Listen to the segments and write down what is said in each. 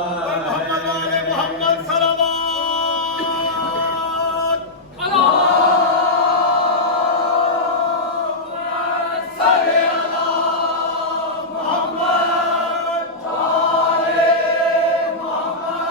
मोहम्मद वाले मोहम्मद सलावत सल्ले अला मोहम्मद वाले मोहम्मद।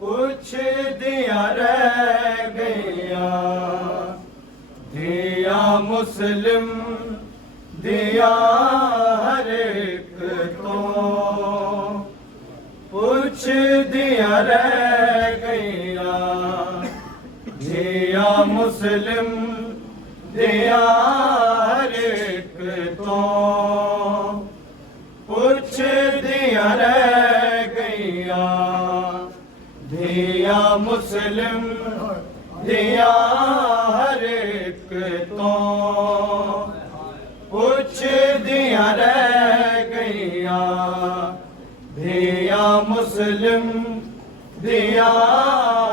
कुछ दिया रह गया दिया मुस्लिम दिया हर एक को कुछ दिया रह गया दिया मुस्लिम दिया हर एक को कुछ दिया रह गया दिया मुस्लिम दिया हर एक को कुछ दिया रह गया दिया मुस्लिम दिया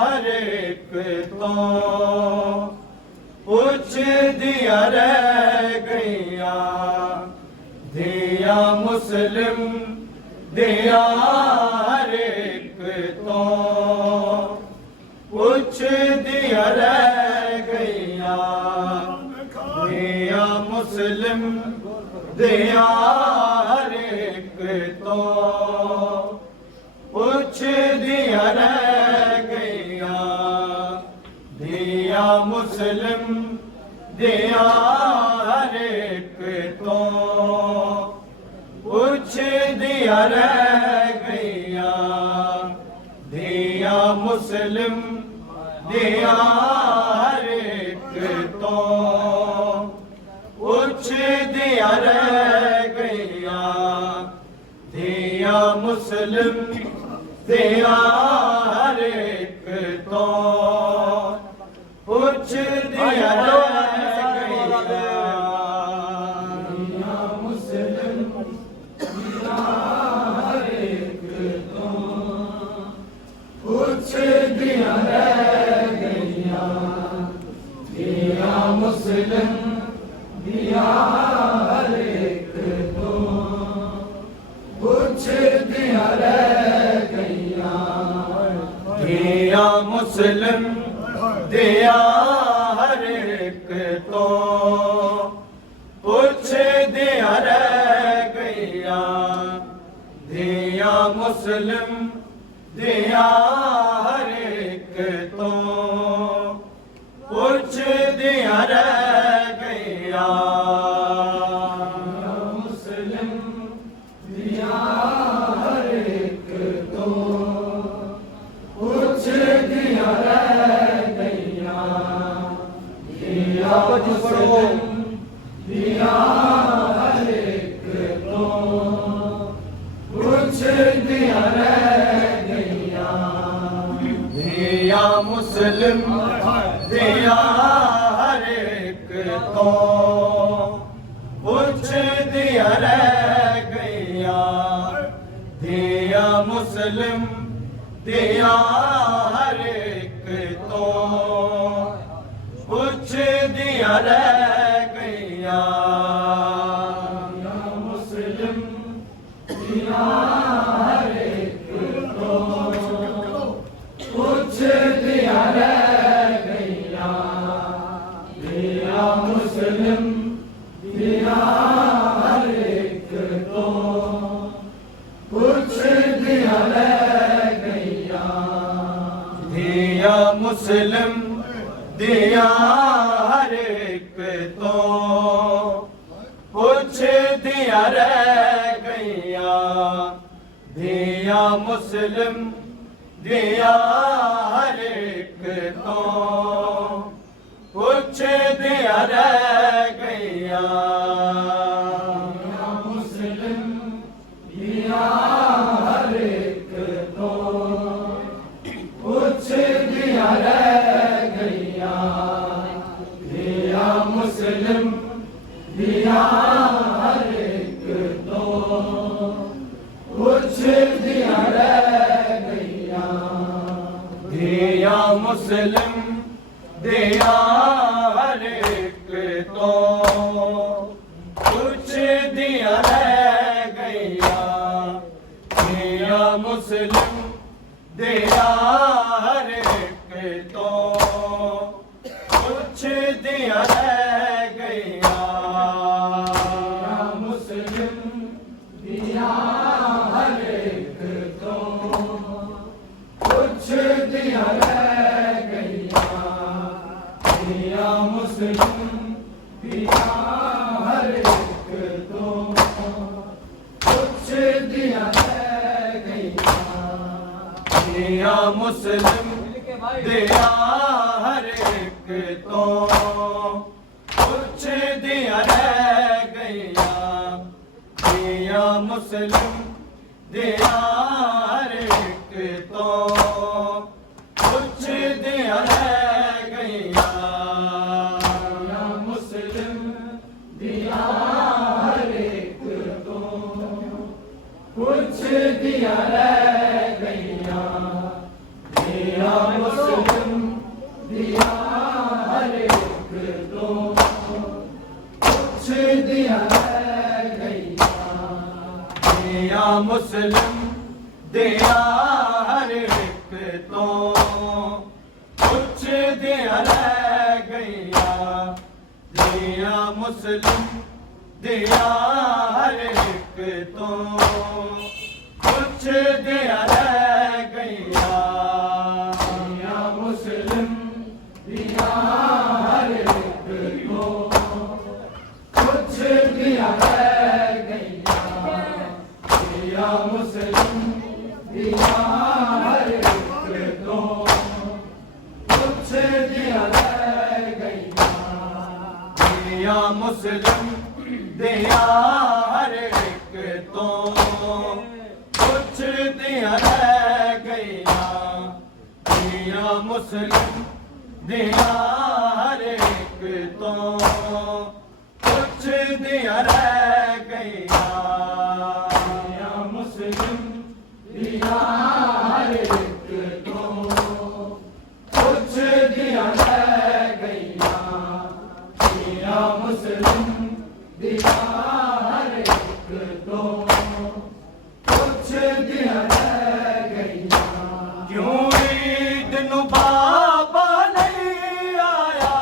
हर एक को कुछ दिया रह गया दिया मुस्लिम दिया दिया हर एक तो पुछ दिया रह गया धिया मुस्लिम दिया हर एक तो पुछ दिया रह गया धिया मुस्लिम दिया हर एक तो पुछ दिया रह गया धिया मुस्लिम दिया हर एक तो पुछ दिया रह गया धिया मुस्लिम दिया हर एक तो पुछ दिया रह गया धिया मुस्लिम दिया हर एक तो पुछ दिया रह गया धिया मुस्लिम दिया हर एक तो पुछ दिया रह गया धिया मुस्लिम दिया हर एक तो पुछ दिया रह गया मुस्लिम दिया हर एक तो पुछ दिया रह गया धिया मुस्लिम दिया हर एक तो पुछ दिया रह गया धिया मुस्लिम दिया हर एक तो पुछ दिया रह गया धिया मुस्लिम दिया हर एक तो पुछ दिया रह गया मुस्लिम दिया हर एक तो पुछ दिया रह गया धिया मुस्लिम दिया हर एक तो पुछ दिया रह गया धिया मुस्लिम दिया हर एक तो पुछ दिया रह गया धिया मुस्लिम दिया हर एक तो पुछ दिया रह गया मुस्लिम दिया हर एक तो पुछ दिया रह गया धिया मुस्लिम दिया हर एक तो पुछ दिया रह गया धिया मुस्लिम दिया हर एक तो पुछ दिया रह गया धिया मुस्लिम दिया हर एक तो पुछ दिया रह गया मुस्लिम दिया हर एक तो पुछ दिया रह गया धिया मुस्लिम दिया हर एक तो पुछ दिया रह गया धिया मुस्लिम दिया हर एक तो पुछ दिया रह गया धिया मुस्लिम दिया हर एक तो पुछ दिया रह गया मुस्लिम दिया हर एक तो पुछ दिया रह गया धिया मुस्लिम दिया हर एक तो पुछ दिया रह गया धिया मुस्लिम दिया हर एक तो पुछ दिया रह गया धिया मुस्लिम दिया हर एक तो कुछ दिया रह गया दिया मुस्लिम दिया हर एक तो कुछ दिया रह गया दिया मुस्लिम दिया हर एक तो कुछ दिया रह गया दिया मुस्लिम दिया हर एक तो कुछ दिया रह गया दिया मुस्लिम दिया हर एक तो कुछ दिया रह गया दिया मुस्लिम दिया हर एक तो कुछ दिया रह गया दिया मुस्लिम दिया हर एक तो कुछ दिया रह गया क्यों ईद नु बाबा नहीं आया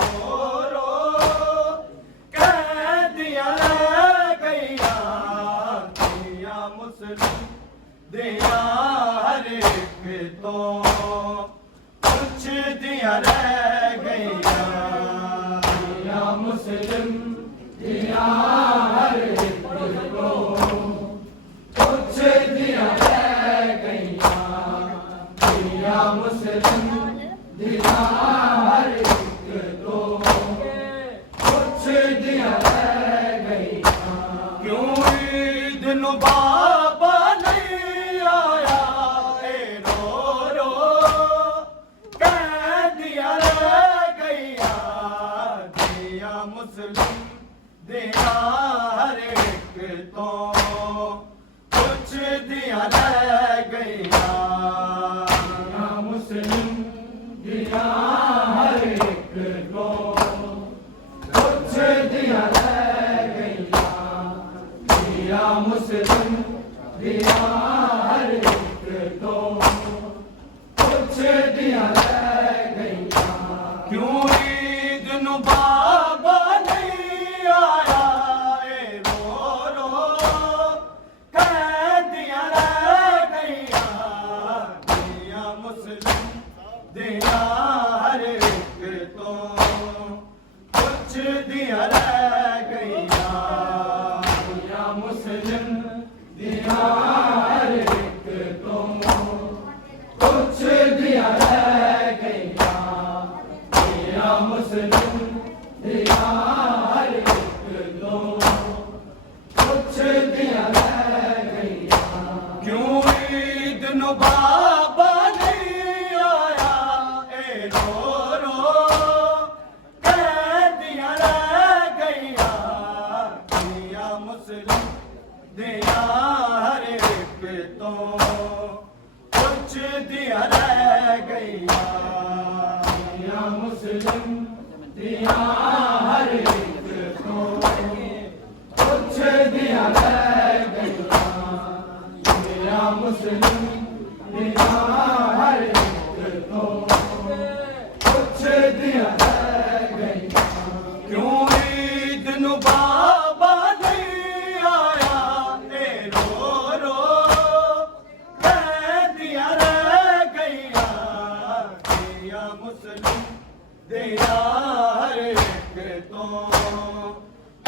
रो रो कह दिया रह गया दिया मुस्लिम दिया हर एक तो कुछ दिया रह गया दिया मुस्लिम दिया हर एक को कुछ दिया रह गया दिया मुस्लिम दिया हर एक को कुछ दिया रह गया क्यों ईद नु बाबा नहीं आया रो रो कह दिया रह गया दिया मुस्लिम दिया हर एक तो कुछ दिया रह गया दिया मुस्लिम दिया हर एक को कुछ दिया रह गया दिया मुस्लिम दिया हर एक को कुछ दिया रह गया क्यों ईद नु बाबा नहीं आया रो रो कह दिया रह गया दिया मुस्लिम दिया हर एक तो कुछ दिया रह गया दिया मुस्लिम दिया हर एक तो कुछ दिया रह गया दिया मुस्लिम दिया हर एक तो कुछ दिया रह गया क्यों ईद नु बाबा नहीं आया रो रो कह दिया रह गया दिया मुस्लिम दिया हर एक तो कुछ दिया रह गया दिया मुस्लिम दिया हर एक तो कुछ दिया रह गया दिया मुस्लिम दिया हर एक तो कुछ दिया रह गया क्यों ईद नु बाबा नहीं आया रो रो कह दिया रह गया दिया मुस्लिम दिया हर एक तो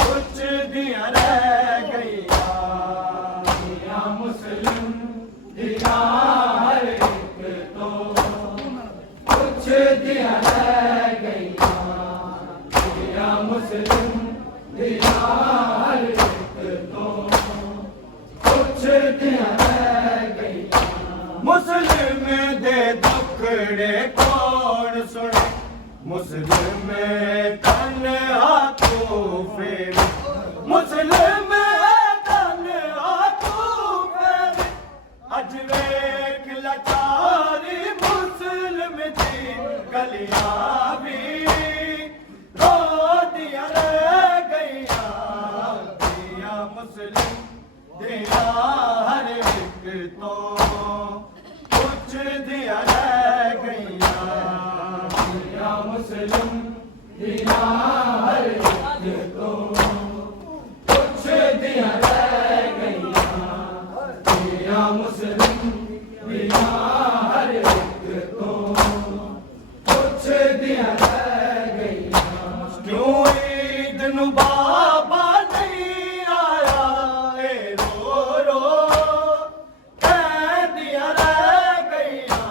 कुछ दिया रह गया दिया मुस्लिम दिया हर एक तो कुछ दिया रह गया दिया मुस्लिम दिया हर एक तो कुछ दिया रह गया मुस्लिम दे दुखड़े कौन सुने मुस्लिम तन हाथों फेर मुस्लिम तन हाथों फेर अज वेख लाचारी मुस्लिम दी गलियां भी रो दिया रह गया दिया मुस्लिम दिया हर एक तो कुछ दिया रह गया दिया मुस्लिम दिया हर एक तो धिया मुस्लिम धिया हर एक तो कुछ दिया रह गईया। क्यों ईद नू बाबा नहीं आया ए रो रो कह दिया रह गईया।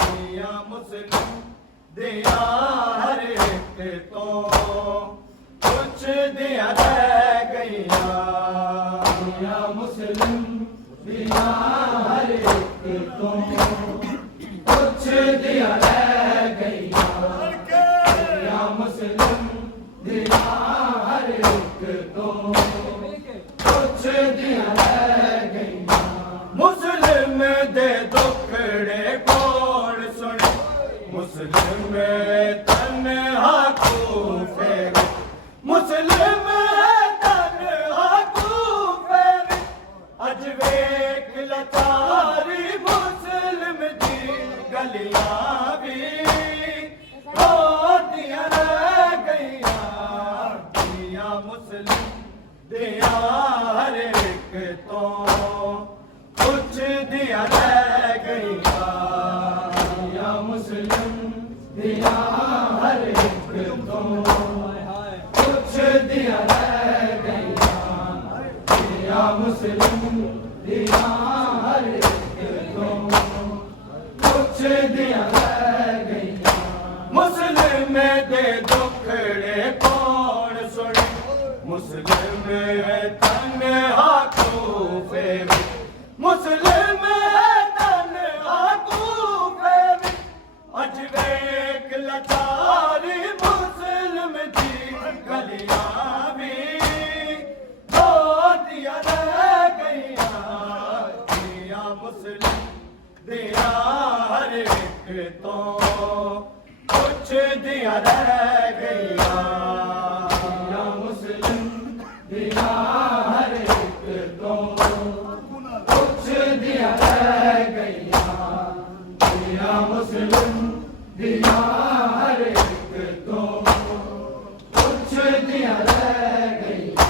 धिया मुस्लिम धिया हर एक तो कुछ दिया रह गईया। धिया मुस्लिम धिया हर एक तो कुछ दिया रह गईया। धिया मुस्लिम धिया हर एक तो कुछ दिया रह गईया। मुस्लिम दे दुखड़े कौन सुने मुस्लिम तन्हा कूफे मुस्लिम तन्हा कूफे अज वेख लाचारी मुस्लिम दी गलियां भी रोटियां रह गईया। धिया मुस्लिम धिया हर एक तो कुछ दिया रह गईया। धिया मुस्लिम धिया हर एक तो कुछ दिया रह गईया। धिया मुस्लिम धिया हर एक तो कुछ दिया रह गईया। मुस्लिम दे दुखड़े कौन सुने मुस्लिम तन्हा कूफे मुस्लिम तन्हा कूफे अज वेख लाचारी मुस्लिम दी गलियां भी रोटियां रह गईया। धिया मुस्लिम धिया हर एक तो कुछ दिया रह गईया। धिया मुस्लिम धिया हर एक तो कुछ दिया रह गईया। धिया मुस्लिम धिया हर एक तो कुछ दिया रह गईया।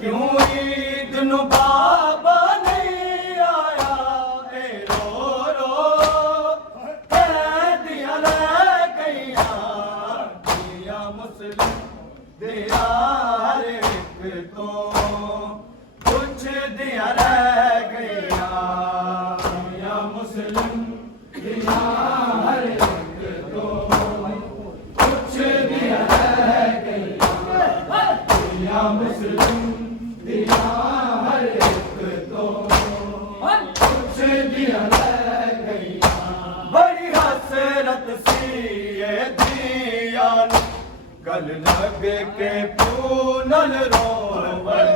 क्यों ईद नू बाबा नहीं आया ए रो रो कह दिया रह गईया। धिया मुस्लिम धिया हर एक तो कुछ दिया रह गईया। धिया मुस्लिम धिया हर एक तो कुछ दिया रह गईया। धिया मुस्लिम धिया हर एक तो कुछ दिया रह गईया। बड़ी हसरत सी ये धिया गल लग के पूनल रोवण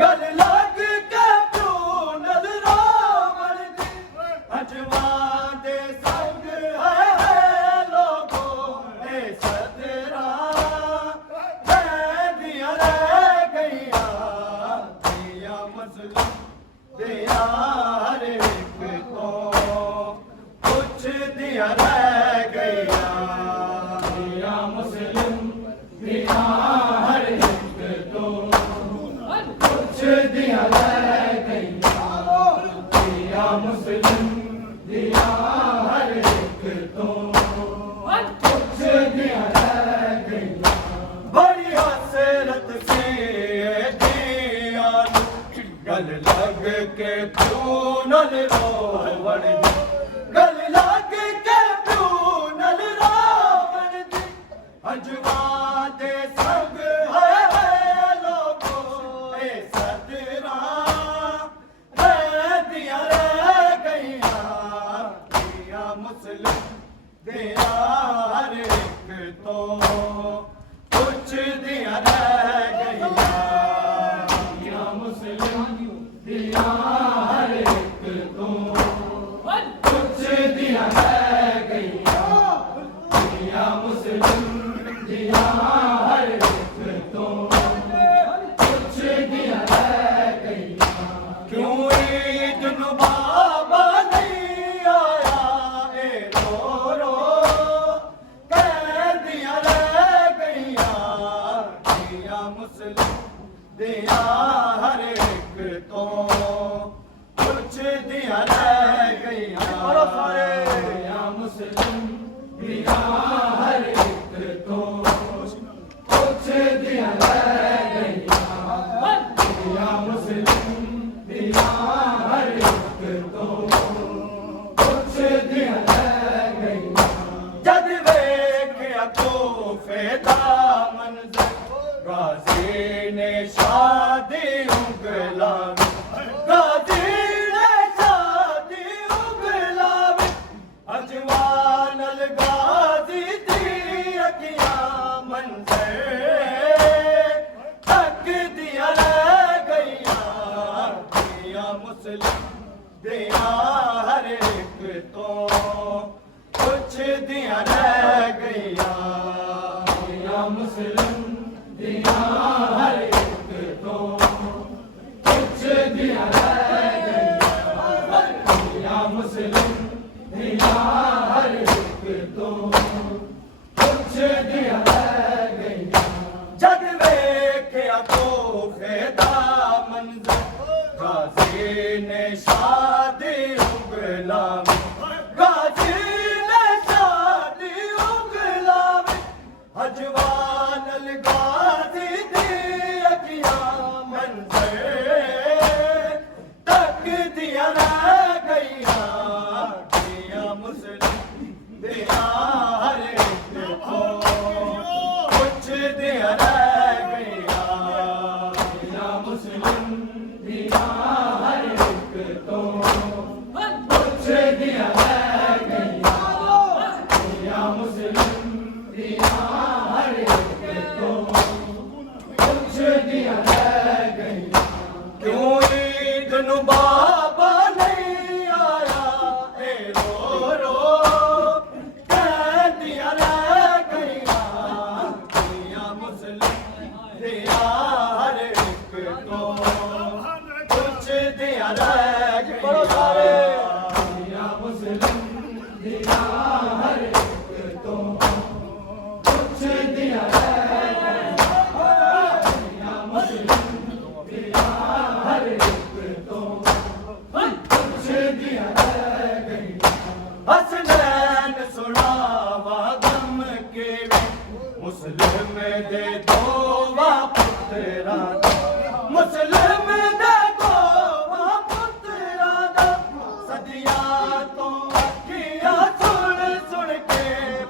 गल लग के पूनल रोवण अजवा दे संग है लोगों ए सदरा कह दिया रह गईया। धिया मुस्लिम धिया हर एक तो कुछ दिया रह गईया। धिया मुस्लिम धिया हर एक तो कुछ दिया रह गईया। धिया मुस्लिम धिया हर एक तो कुछ दिया रह गईया। बड़ी हसरत से धिया गल लग के पूनल रोवण गल लग के पूनल रोवण अजवा दे संग है लोगों ए सदरा कह दिया रह गईया। धिया मुस्लिम धिया हर एक तो कुछ दिया रह गईया। धिया मुस्लिम धिया हर एक तो कुछ दिया रह गईया। धिया मुस्लिम धिया दिया रह गईयां बोलो सारे या मुस्लिम दिया हर एक तो कुछ दिया रह गईयां या मुस्लिम दिया हर एक तो कुछ दिया रह गईयां जद वेख्या तोहफे दा मंज़र गाज़ी ने शादी उगलावी गाज़ी ने शादी उगलावी अजवान गाज़ी दी अखियां मंज़र तक दिया रह गईयां दिया मुस्लिम दिया हर एक तो कुछ दिया रह गईयां दिया मुस्लिम दिया हर एक तो कुछ दिया रह गईयां दिया मुस्लिम दिया हर एक तो कुछ दिया रह गईयां जद वेख्या तोहफे दा मंज़र गाज़ी ने शादी उगलावी गाज़ी ने शादी उगलावी अजवान गाज़ी दी अखियां मंज़र तक दिया रह गईयां दिया मुस्लिम दिया हर एक को कुछ दिया रह गईयां दिया मुस्लिम दिया हर एक तो कुछ दिया रह गईयां दिया मुस्लिम दिया हर एक तो कुछ दिया रह गईयां क्यों ईद नू बाबा नहीं आया ए रो रो कह दिया रह गईयां दिया मुस्लिम दिया हर एक तो कुछ दिया रह गईयां दिया मुस्लिम दिया हर एक तो कुछ दिया रह गईयां दिया मुस्लिम दिया हर एक तो कुछ दिया रह गईयां हसनैन सुनावा गम के वे मुस्लिम दे दो वा पुत्रा मुस्लिम दे दो वा पुत्रा सदिया तो अखियां सुन सुन के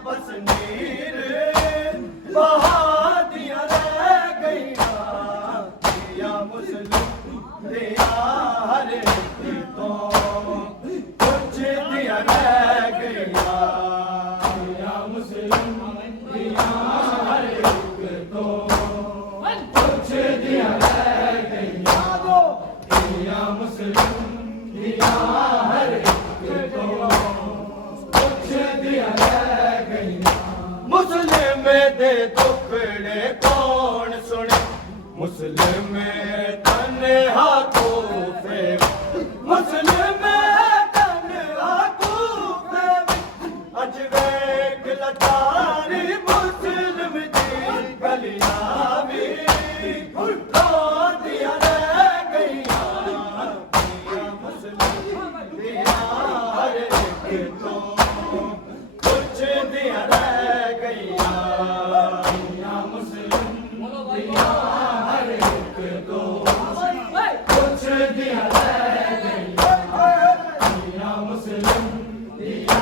बस नीर बहा दिया रह गईयां दिया मुस्लिम दिया हर एक तो कुछ दिया रह गईयां दिया मुस्लिम दिया हर एक तो कुछ दिया रह गईयां दिया मुस्लिम दिया हर एक तो कुछ दिया रह गईयां मुस्लिम दे दुखड़े कौन सुने मुस्लिम तन्हा तोहफे मुस्लिम तन्हा तोहफे अज वेख लाचारी मुस्लिम दी गलियां भी रो दिया रह गईयां दिया मुस्लिम दिया हर एक तो कुछ दिया रह गईयां दिया मुस्लिम दिया हर एक तो कुछ दिया रह गईयां दिया मुस्लिम दिया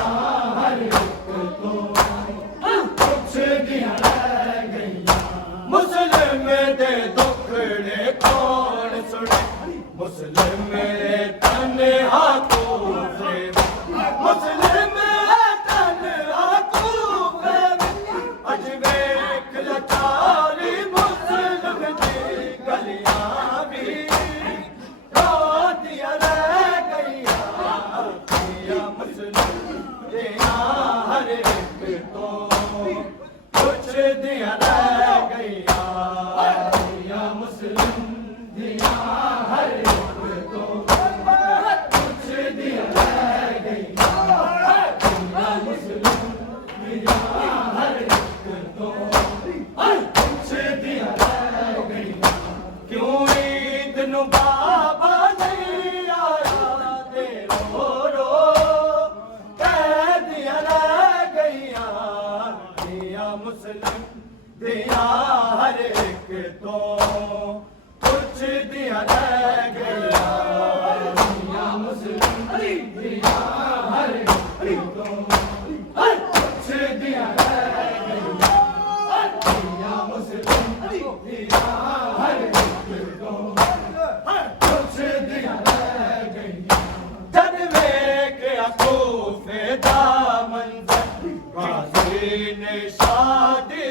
हर एक तो कुछ दिया रह गईयां मुस्लिम दे दुखड़े कौन सुने मुस्लिम तन्हा तोहफे मुस्लिम तन्हा तोहफे अज वेख लाचारी मुस्लिम दी गलियां भी रो दिया रह गईयां दिया मुस्लिम दिया हर एक तो कुछ दिया रह गईयां दिया मुस्लिम दिया हर एक तो कुछ दिया रह गईयां दिया मुस्लिम दिया हर एक तो कुछ दिया रह गईयां क्यों ईद नू बाबा नहीं आया दिया हर एक तो कुछ दिया रह गया दुनिया मुस्लिम दिया हर एक तो कुछ दिया रह गया दुनिया मुस्लिम दिया हर एक तो कुछ दिया रह गया जब मेरे अकूफे दा मंजर गाजी ने शादी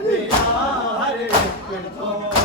दिया हर एक तो